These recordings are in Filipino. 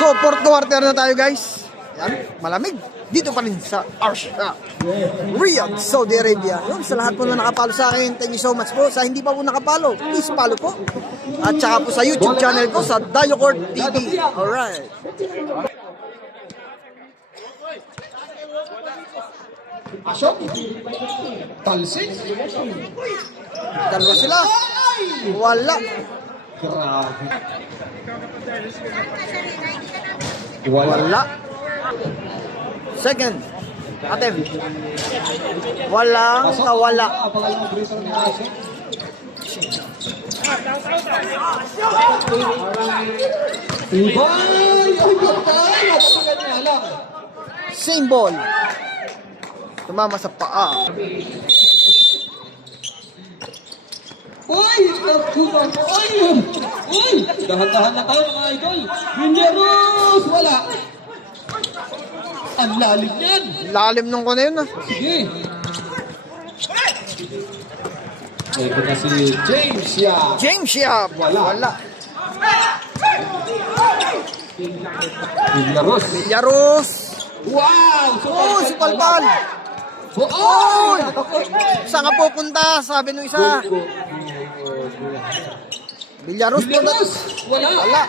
So, fourth quarter na tayo guys. Yan, malamig. Dito pa rin sa Riyadh, Saudi Arabia. Yun, sa lahat po na nakapalo sa akin, thank you so much po. Sa hindi pa po nakapalo, please follow po. At saka po sa YouTube channel ko, sa Diocort TV. Alright. Asok. Talsik. Dalawa sila. Wala. Grabe. Wala. Second attempt. Walang nawala. Same ball. Tumama sa paa. Uy! Nagkulang! Uy! Dahan-dahan na tayo mga idol! Mineros! Wala! Ang lalim yan! Lalim nung ko na yun ah. Sige! Ito na si James Yap! James Yap. Wala. Mineros! Yaros. Wow! Oh, si Palpal. Oh! Saan ka pupunta? Sabi nung isa. Villarus po na. Mineros! Wala! Wala.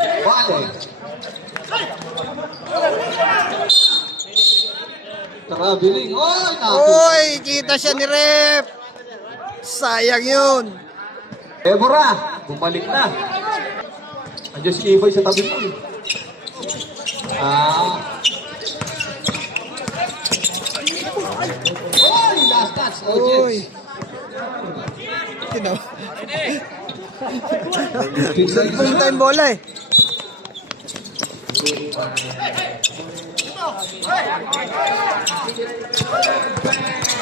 Vale! Traveling! Oy! Oy, kita siya ni Rep. Sayang yun. Ebora! Bumalik na! Andiyan si Ibay sa tabi mo. Oy! Last touch! Oy. Tinaw. Punta yung bola eh.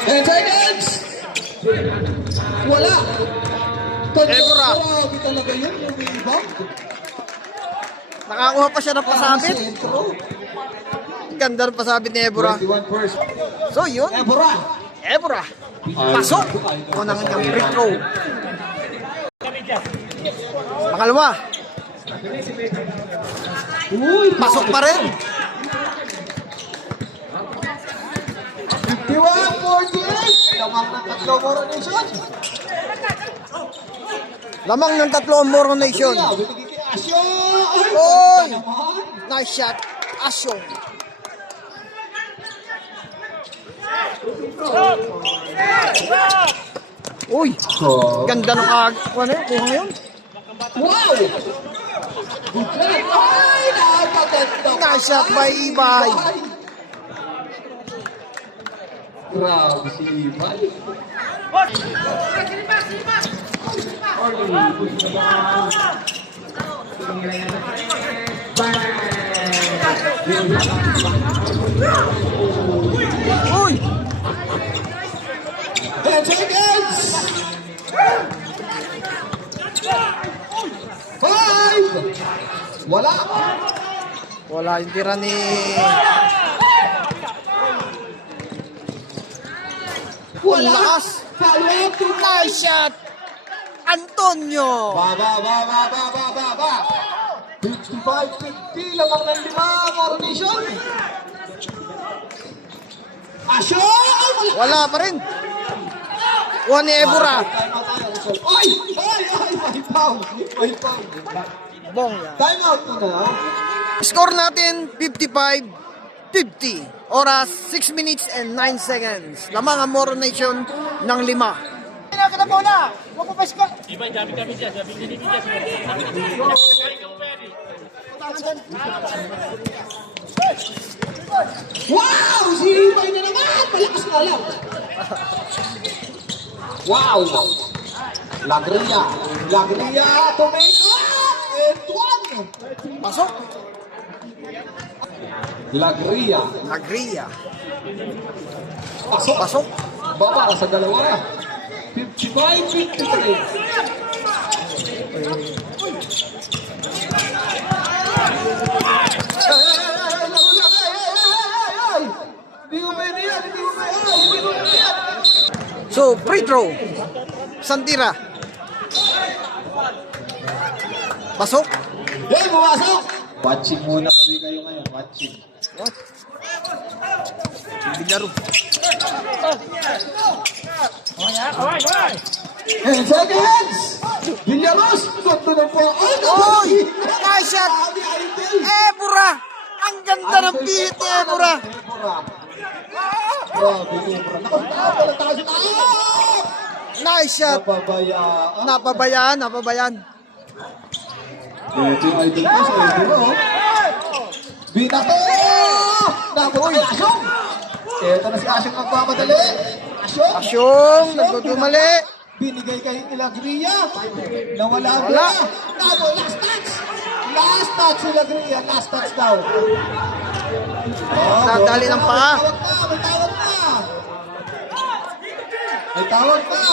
And seconds! Wala! Ebora. Grabe talaga yun, yung rebound. Nakakuha pa siya ng pasabit. Sentro. Ganda ng pasabit ni Ebora. 21%. So yun, Ebora! Ebora. Pasok. Unang niyang free throw. Pangalawa. Uy! Pasok pa rin. 51-48! Lamang ng tatlo coronation. Lamang ng tatlo ang Moro Nation. Binigay kay Asyo! Oy! Naman! Nice shot. Asyong. Uy! Ganda ng kuha na yun. Kuha ngayon. Wow! Good job! Ay! Napaganda! Nice shot by Ibay. Grabe si Ibay. Uy! 10 seconds! 5! Wala! Wala yung tira ni... Wala! Lakas. Follow-up to Nice shot! Antonio! Ba! 55-50 lamang ng 5 coronation. Asyo! Ay, Wala pa rin. Kuha ni Ebora. Time out tayo, Rizal. Ay! May foul! May foul! Bong yan. Time out muna. Score natin 55-50. Oras 6 minutes and 9 seconds. Lamang ang Moro Nation ng 5. Kita mo na! Huwag mo pa score! Wow! Si Ibay na naman! Malakas na lang! Wow! Lagria to make up! And one! Pasok! Lagria. Agria. Pasok. Pasok! Baba sa dalawa. 55-53. So, free throw. Santira. Pasok. Bumasok! Watching muna kasi kayo ngayon. Watching. What? Bilaro. 10 seconds! Villaros! Ganda na po. Oy! Nice shot! Ebura! Ang ganda ng pihit ni Ebura! Grabe, Ebura. Nakapala tayo sa taas! Nice shot! Napabayaan. Napabayaan. Ito yung idol ko sa Ebura, oh. Binato! Napunta kay Asyong! Ito na si Asyong magpapadali. Asyong! Asyong, nagdudumali. Binigay kay Ilagria. Nawala Wala. ba? Tabo, last touch! Last touch Ilagria. Last touch daw. Nadali ng paa. May tawag na! May tawag na!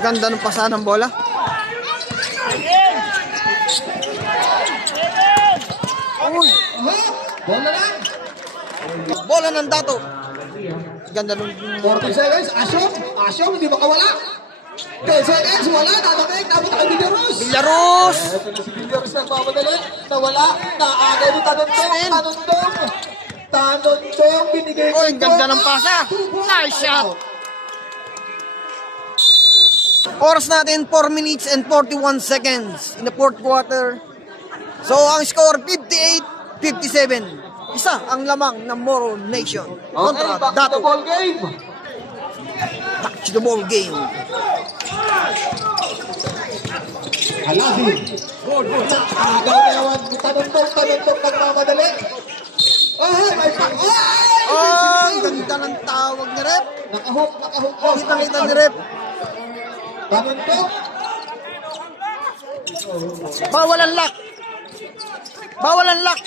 Ganda ng pasa ng bola. Uy! Bola lang! Bola ng dato. Ganda ng 40 seconds. Asyong, hindi makawala. 10 seconds, wala. Dadamig, nabot kay Villaros. Villarus. Ito na si Villaros na papadali. Nawala. Naagaw ni Tanondong. Binigay Uy, ang ganda ng pasa. Nice shot. Oras natin 4 minutes and 41 seconds in the fourth quarter. So ang score 58-57. Isa ang lamang ng Moro Nation kontra back to Dato. the ball game. Back to the ball game. Halafin. Naagaw na naman. Tanondong nagmamadali. Ay, may pa. Ay, ganda ng tawag ni Rep. Nakahook. Kita ni Rep. Tanondong. Bawal ang lock. Bawal ang lock.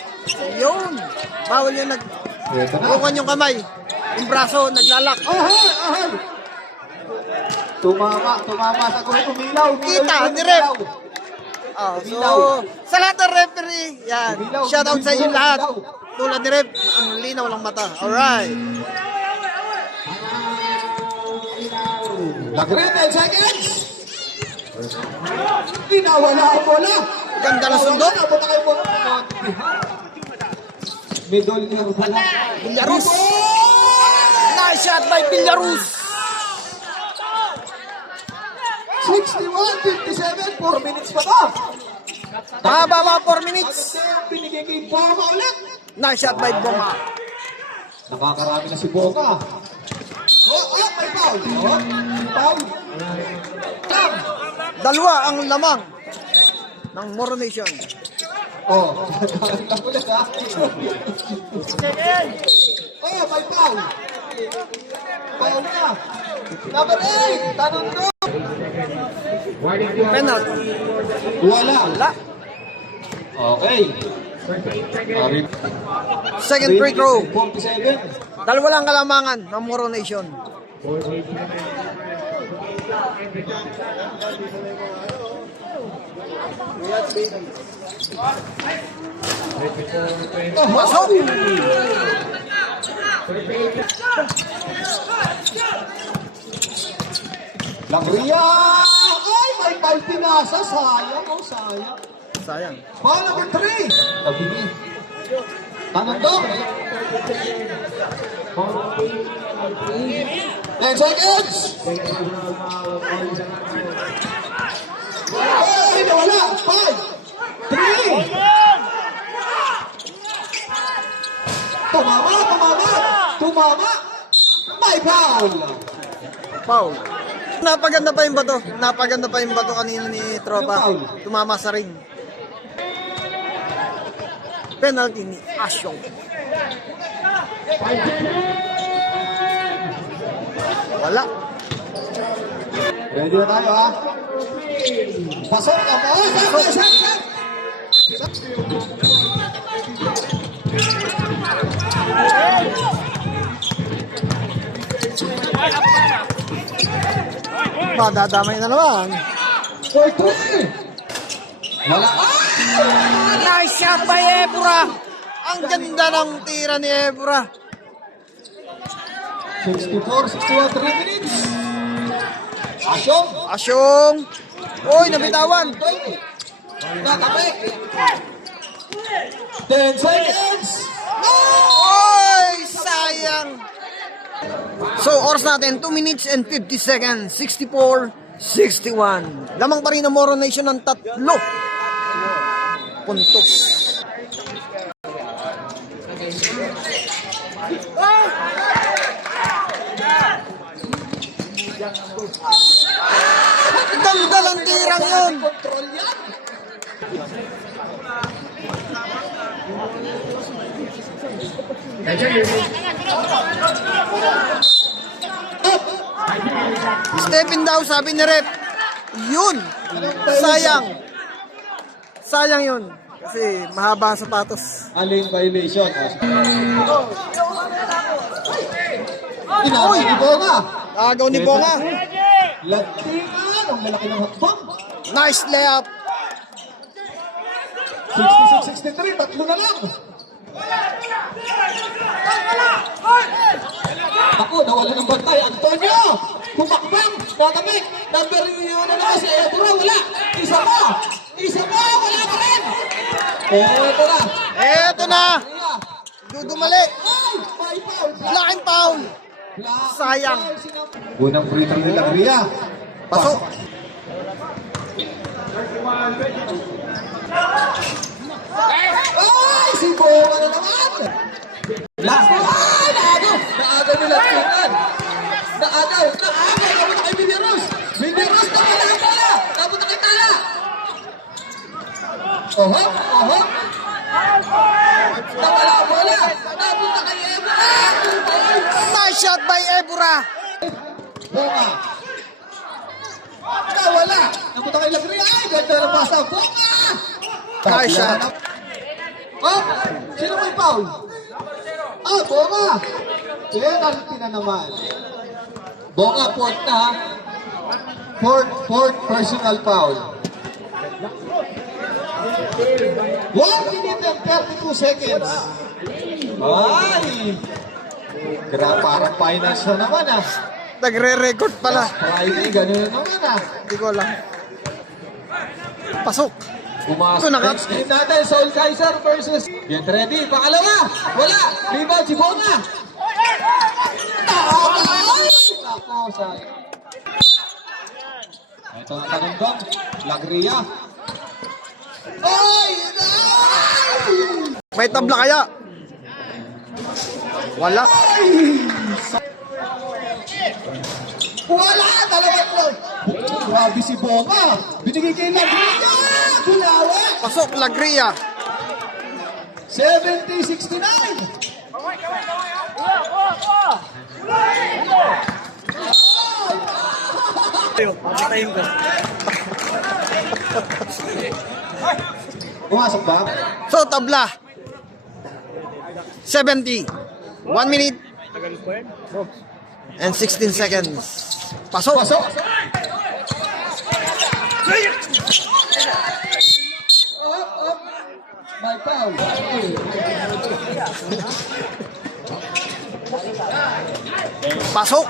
Yun. Bawal yung Ito na. bukan yung kamay. Yung braso, naglalak. Ahay! Tumama sa kuha. Umilaw. Kita ni Rep. Oh, so, sa lahat ng referee, yan. Shoutout sa inyo lahat. Tulad ni Rep, ang linaw ng mata. Alright. Lagrin, 10 seconds. Pinawala ang bola. Ganda ng sundot. Napunta kayo bola. Middle na bola. Villarus. Nice shot by Villarus. 61-57, 4 minutes pa ba? Mahaba 4 minutes. Binigay kay Boga ulit. Nice shot by Bonga. Nakakarami na si Boga. May foul. Foul. Tam. Dalawa ang lamang ng Moro Nation. Nakakarami ulit ha. May foul. Foul na. Number 8, Tanondong. Penalty. Wala. Wala. Okay. Second free throw. 47. Dalawa lang kalamangan ng Moro Nation. Pasok! Lagria! Ay, may foul pinasa. Sayang. Sayang. Foul number 3. Tabini. Tanondong. 10 seconds. Ay, nawala. 5, 3. Tumama. May foul. Foul. Napaganda pa yung bato kanina ni Tropa. Tumama sa ring. Penalty ni Asyong. Wala. Ready na tayo ha. Pasok ka po. Pasok. Madadamay na naman. 4-3. Wala. Nice shot by Ebura. Ang ganda ng tira ni Ebura. 64, 61, 3 minutes. Asyong. Asyong. Uy, nabitawan. Nakapit. 10 seconds. Uy, sayang. So, oras natin, 2 minutes and 50 seconds. 64, 61. Lamang pa rin ang Moro Nation ng 3 puntos. Ganda lang tirang yun. Control yan. Stepin daw, sabi ni Rep. Yun. Sayang. Sayang yun. Kasi mahaba ang sapatos. Aling violation. Inaway ni Bonga. Agaw ni Bonga. Latingan. Ang malaki ng hotbang. Nice layup. 66-63. Tatlo na lang. Ako, nawala ng bantay. Antonio! Pumakbang! Nakamit! Number yun na naman si Ebro. Wala! Isa pa! Isa pa! Wala pa rin! Eto na! Eto na. Ria! Dudumali. Ay! May foul! Laking foul. Sayang. Unang free throw nila Ria. Pasok. Ay! Si Bonga na naman! Last one! Ay! Naagaw! Naagaw nila Tingnan! Naagaw! Naagaw! Nabot kay Villaros! Villaros! Napunta kay Tala! Napunta kay Tala! Oho! Oho! Nawala ang bola! Napunta kay Ebra! Nice shot by Ebura. Bonga! Nawala! Napunta kay Lagria! Ay! Ganda na pasa! Bonga! Nice shot. Oh! Sino may foul? Ah, Bonga! Penalty na naman. Bonga, fourth na. Fourth personal foul. 1 minute and 32 seconds. Ay! Parang finals na naman ah. Nagre-record pala. Friday, ganun na naman ah. Hindi ko alam. Pasok. Pumasok Ito na, next game natin, Soul Kaiser versus Get Ready. Pangalawa, wala. Rebound si Bonga. Ako, sayang. Ito ang tanong doon. Lagria. Ay! May tabla kaya? Wala. Wala! Talaga po! Grabe si Bonga! Binigay kay Lagria! Bulawa! Pasok, Lagria. 70-69! Pumasok ba? So, tabla. 70. 1 minute and 16 seconds. Pasok. Pasok! My foul. Pasok.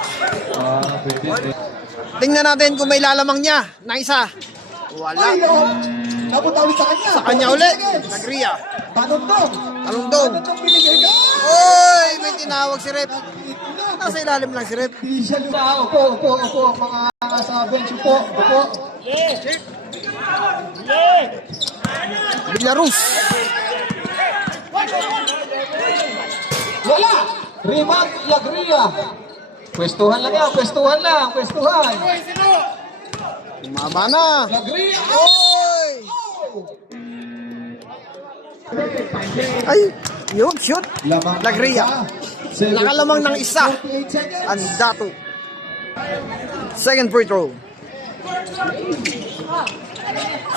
Tingnan natin kung may lalamang niya na isa. Wala. Ay, no. Napunta ulit sa kanya. Sa kanya uli. Lagria. Panundong. Alundong. Panundong binigay ka. Oy, may tinawag si Rep. Nasa ilalim lang si Rep. Hindi siya lumao. Upo. Mga nasa bench. Upo. Villarus. Wala. Rebound Lagria. Pwestuhan lang yan. Pwestuhan. Mama na. Lagria. Oy. Ay, yun, shoot. Lamang Lagria. isa. Nakalamang ng isa. 48 seconds. Andato. Second free throw.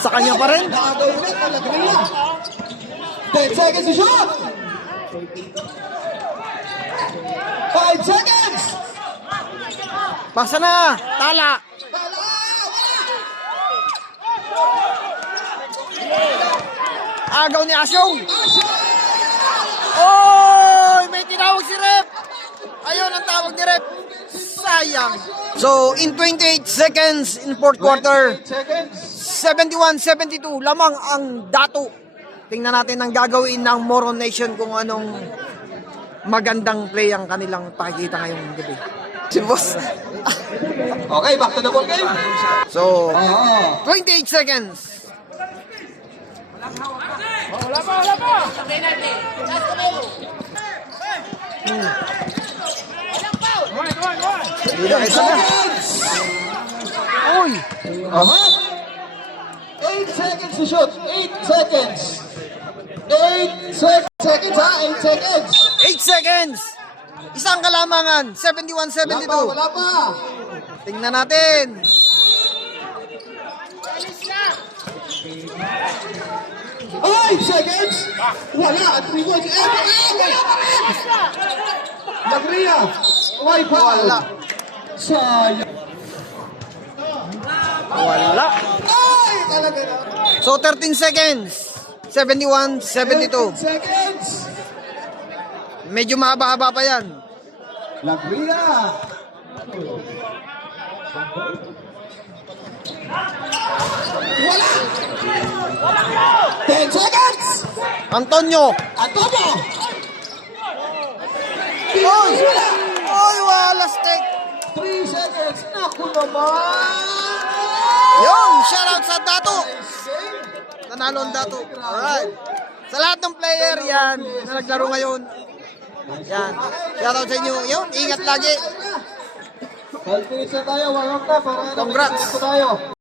Sa kanya pa rin. Nakagaw ulit ang Lagria. 10 seconds to shot. 5 seconds. Pasa na. Tala. Agaw ni Asyong. Oy, may tinawag si Rep. Ayun ang tawag ni Rep. sayang. So, in 28 seconds in fourth quarter, 8 seconds. 71-72, lamang ang dato. Tingnan natin ang gagawin ng Moron Nation kung anong magandang play ang kanilang pakikita ngayong gabi. Si boss. Okay, back to the ball game. So, Oo. 28 seconds. Ito na. Uy! Aha. 8 seconds to shoot. 8 seconds. 8 seconds ha. 8 seconds. 8 seconds. Isang kalamangan. 71-72. Wala pa. Tingnan natin. 8 seconds. Wala. 3 points. Wala pa rin. Lagria. Why pa? Wala. Sayang. Wala. Ay, talaga na. So, 13 seconds. 71-72. 13 seconds. Medyo mahaba-haba pa yan. Lagria. Wala. 10 seconds. Antonio. Antonio. Oy! Oy, wala stake. 3 seconds. Naku naman. Yung, shoutout sa Dato. Nanalo ang Dato. Alright. Sa lahat ng player yan na naglaro ngayon. Yan. Shoutout sa inyo. Yun, ingat lagi. 5 minutes na tayo. Warm up na. Para Congrats. tayo.